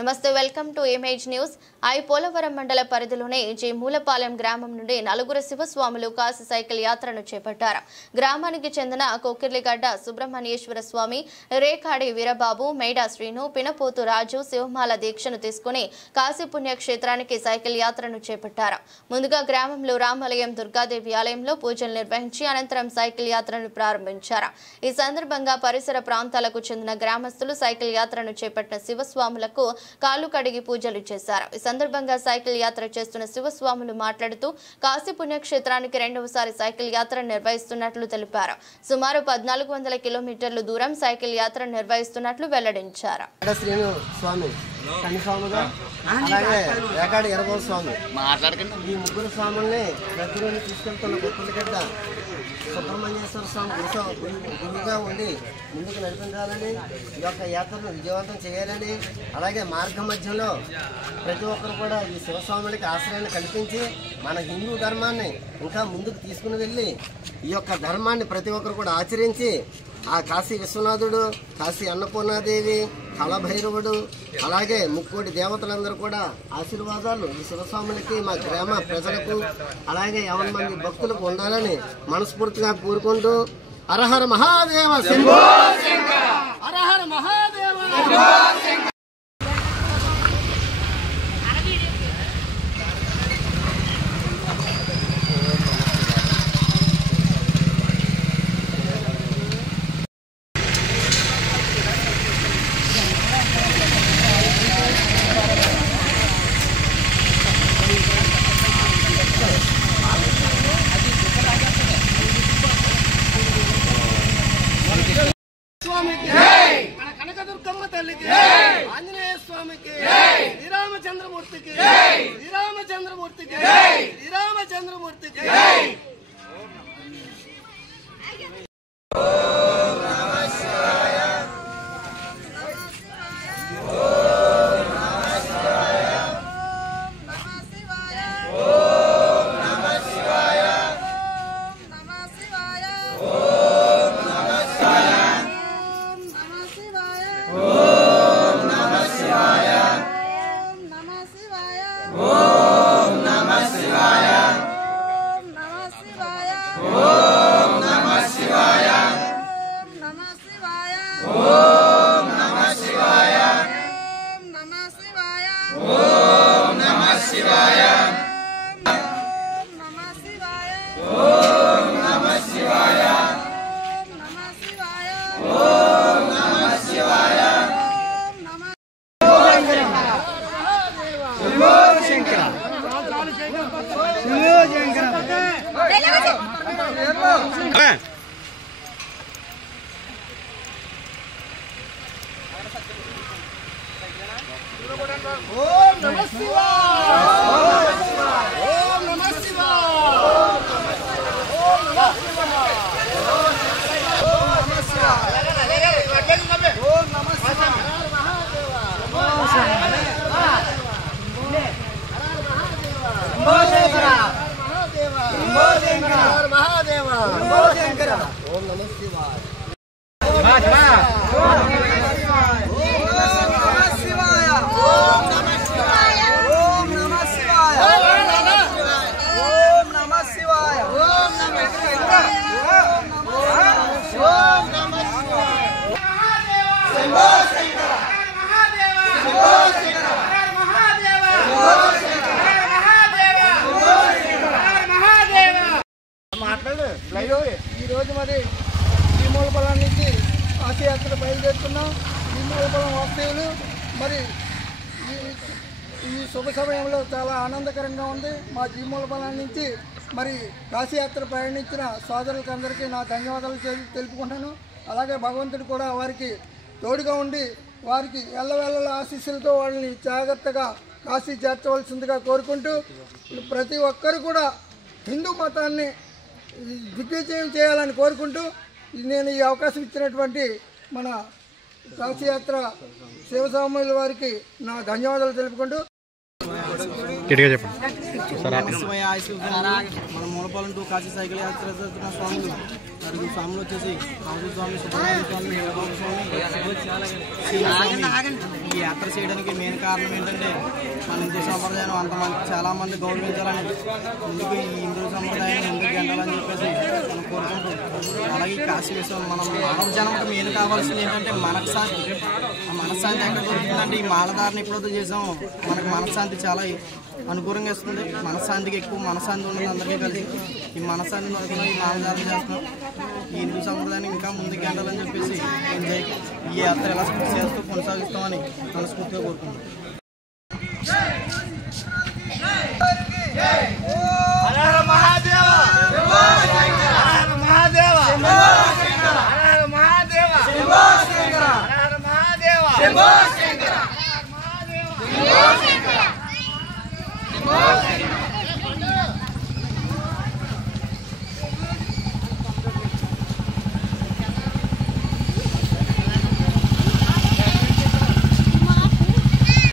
నమస్తే welcome to image news. Polavaram మండల పరిధిలోని జి మూలపాలెం గ్రామం నుండి నలుగురు శివస్వాములు కాశీ సైకిల్ యాత్రను చేపట్టారు. గ్రామానికి చెందిన కొక్కిర్లిగడ్డ సుబ్రహ్మణ్యేశ్వర స్వామి, రేకాడి వీరబాబు, మేడా శ్రీను, పినపోతు రాజు శివమాల దీక్షను తీసుకుని కాశీ పుణ్యక్షేత్రానికి సైకిల్ యాత్రను చేపట్టారు. ముందుగా గ్రామంలో రామాలయం, దుర్గాదేవి ఆలయంలో పూజలు నిర్వహించి అనంతరం సైకిల్ యాత్రను ప్రారంభించారు. ఈ సందర్భంగా పరిసర ప్రాంతాలకు చెందిన గ్రామస్తులు సైకిల్ యాత్రను చేపట్టిన శివస్వాములకు కాళ్ళు కడిగి పూజలు చేశారు. ఈ సందర్భంగా సైకిల్ యాత్ర చేస్తున్న శివస్వాములు మాట్లాడుతూ కాశీ పుణ్యక్షేత్రానికి రెండవసారి సైకిల్ యాత్ర నిర్వహిస్తున్నట్లు తెలిపారు. సుమారు 1400 కిలోమీటర్ల దూరం సైకిల్ యాత్ర నిర్వహిస్తున్నట్లు వెల్లడించారు. ఈ ముగ్గురు స్వాముల్ని ప్రతిరోజు తీసుకెళ్తున్న కొక్కిర్లిగడ్డ సుబ్రహ్మణ్యేశ్వర స్వామి గురువుగా ఉండి ముందుకు నడిపించాలని, ఈ యొక్క యాత్రను విజయవంతం చేయాలని, అలాగే మార్గ మధ్యంలో ప్రతి ఒక్కరు కూడా ఈ శివస్వాములకి ఆశ్రయాన్ని కల్పించి మన హిందూ ధర్మాన్ని ఇంకా ముందుకు తీసుకుని వెళ్ళి ఈ యొక్క ధర్మాన్ని ప్రతి ఒక్కరు కూడా ఆచరించి ఆ కాశీ విశ్వనాథుడు, కాశీ అన్నపూర్ణాదేవి, కళభైరవుడు, అలాగే ముక్కోటి దేవతలందరూ కూడా ఆశీర్వాదాలు ఈ శివస్వాములకి, మా గ్రామ ప్రజలకు, అలాగే 50 మంది భక్తులకు ఉండాలని మనస్ఫూర్తిగా కోరుకుంటూ హరహర మహాదేవ శంభో శంకర, హరహర మహాదేవ శంభో శంకర. కనకదుర్గమ్మ తల్లికి, ఆంజనేయ స్వామికి, శ్రీరామచంద్రమూర్తికి, శ్రీరామచంద్రమూర్తికి, శ్రీరామచంద్రమూర్తికి. ఓం నమః శివాయ, ఓం నమః శివాయ, ఓం నమః శివాయ, ఓం నమః శివాయ, ఓం నమః శివాయ, మహాదేవ శంకర, ఓం నమః శివాయ. ఈ రోజు మరి జి మూలపాలెం నుంచి కాశీ యాత్ర బయలుదేరుతున్నాం. జి మూలపాలెం వాస్తవ్యులు మరి ఈ శుభ సమయంలో చాలా ఆనందకరంగా ఉంది. మా జి మూలపాలెం నుంచి మరి కాశీ యాత్ర ప్రయాణించిన సోదరులకు అందరికీ నా ధన్యవాదాలు తెలుపుకుంటాను. అలాగే భగవంతుడు కూడా వారికి తోడుగా ఉండి వారికి ఎల్లవేళల ఆశీస్సులతో వాళ్ళని జాగ్రత్తగా కాశీ చేర్చవలసిందిగా కోరుకుంటూ ప్రతి ఒక్కరు కూడా హిందూ మతాన్ని దిగ్విజయం చేయాలని కోరుకుంటూ నేను ఈ అవకాశం ఇచ్చినటువంటి మన కాశీయాత్ర శివస్వాముల వారికి నా ధన్యవాదాలు తెలుపుకుంటూ మన మూలపాలెం టు కాశీ సైకిల్ యాత్ర స్వాములు నలుగురు స్వాములు వచ్చేసి రాజు స్వామి, సుబ్రహ్మణ్య స్వామి, హేమబాబు స్వామి ఈ యాత్ర చేయడానికి మెయిన్ కారణం ఏంటంటే మన హిందూ సంప్రదాయం అంతమంది చాలామంది గౌరవించాలని, ముందుకు ఈ హిందూ సంప్రదాయాన్ని ముందుకు గెంటాలని చెప్పేసి మనం కోరుకుంటూ, అలాగే ఈ కాశీ విషయం మనం మానవ జన్మకు మెయిన్ కావాల్సింది ఏంటంటే మనశ్శాంతి. ఆ మనశ్శాంతి ఎక్కడ దొరుకుతుందంటే ఈ మాలధారణ ఎప్పుడైతే చేసామో మనకు మనశ్శాంతి చాలా అనుకూలంగా ఇస్తుంది. మనశ్శాంతికి ఎక్కువ మనశ్శాంతి ఉన్నది అందరికీ కలిసి ఈ మనశ్శాంతి దొరకడం ఈ మాలధారణ చేస్తున్నాం. ఈ హిందూ సంప్రదాయాన్ని ఇంకా ముందుకు గెంటాలని చెప్పేసి ఈ యాత్ర ఎలా చేస్తూ కొనసాగిస్తామని మనస్ఫూర్తిగా కోరుకుంటున్నాం.